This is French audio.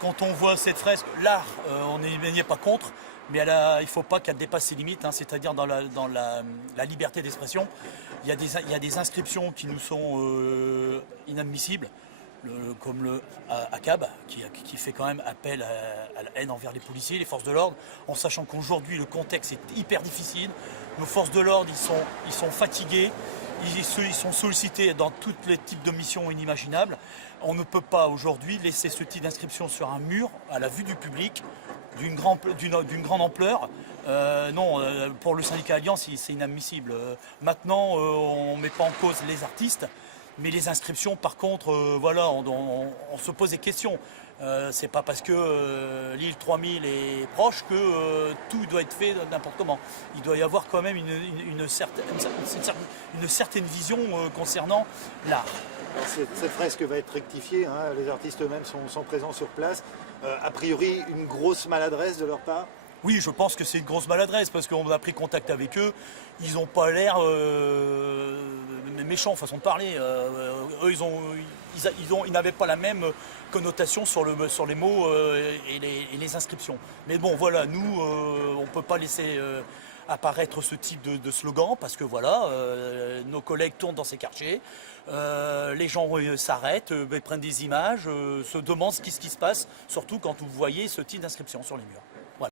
quand on voit cette fresque, l'art, on n'y est pas contre, mais il ne faut pas qu'elle dépasse ses limites, hein, c'est-à-dire dans la liberté d'expression. Il y a des inscriptions qui nous sont inadmissibles, comme le ACAB, qui fait quand même appel à la haine envers les policiers, les forces de l'ordre, en sachant qu'aujourd'hui le contexte est hyper difficile. Nos forces de l'ordre, ils sont fatigués. Ils sont sollicités dans tous les types de missions inimaginables. On ne peut pas aujourd'hui laisser ce type d'inscription sur un mur à la vue du public d'une grande ampleur. Non, pour le syndicat Alliance, c'est inadmissible. Maintenant, on ne met pas en cause les artistes, mais les inscriptions, par contre, voilà, on se pose des questions. C'est pas parce que l'île 3000 est proche que tout doit être fait n'importe comment. Il doit y avoir quand même une certaine vision concernant l'art. Cette fresque va être rectifiée, hein, les artistes eux-mêmes sont présents sur place. A priori, une grosse maladresse de leur part? Oui, je pense que c'est une grosse maladresse parce qu'on a pris contact avec eux. Ils n'ont pas l'air méchants, façon de parler. Eux, ils n'avaient pas la même connotation sur les mots et les inscriptions. Mais bon, voilà, nous, on ne peut pas laisser apparaître ce type de slogan parce que voilà, nos collègues tournent dans ces quartiers, les gens s'arrêtent, prennent des images, se demandent ce qui se passe, surtout quand vous voyez ce type d'inscription sur les murs.